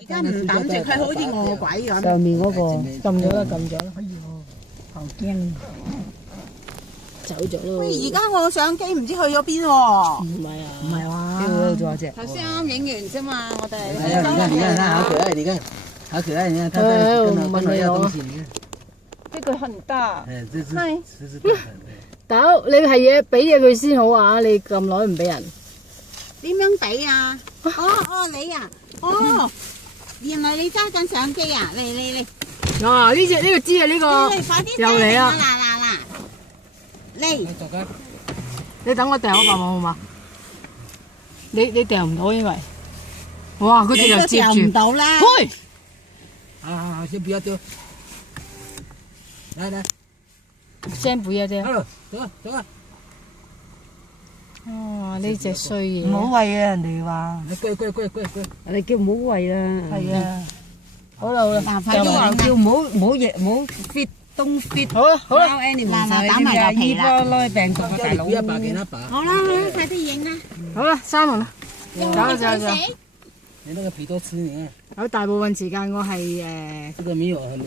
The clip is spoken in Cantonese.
而家唔抌住佢，好似餓鬼咁。上面嗰個撳咗啦，撳咗啦。哎喲，好驚！走咗咯。喂，而家我相機唔知去咗邊喎。唔係啊，唔係話。邊度仲有隻？頭先啱影完啫嘛，我哋。哎呀，你看，它好可愛，你看，好可愛，你看它在跟我要東西，你看。呢個很大。哎，這是大的。豆，你係嘢俾嘢佢先好啊！你咁耐唔俾人。點樣俾啊？哦，你啊，哦，原來你揸緊相機啊！嚟，啊！呢個支啊，呢個又嚟啊！嗱，嚟。你等我掉我爸爸好嘛？你掉唔到因為，哇！佢哋又接住。唔到啦。嘿！好，先不要丟。來，先不要啫。走啊！哦，呢隻衰嘢。唔好餵啊！人哋話。乖。你叫唔好餵啦。係啊。好啦，嗱，快啲話叫唔好 fit 東 fit。好啦。嗱，打埋個皮啦。來病毒啊，大佬。不要把給它拔。好啦，快啲影啦。好啦，閂門啦。走。你那個皮都吃，你看。有大部分時間我係這個沒有很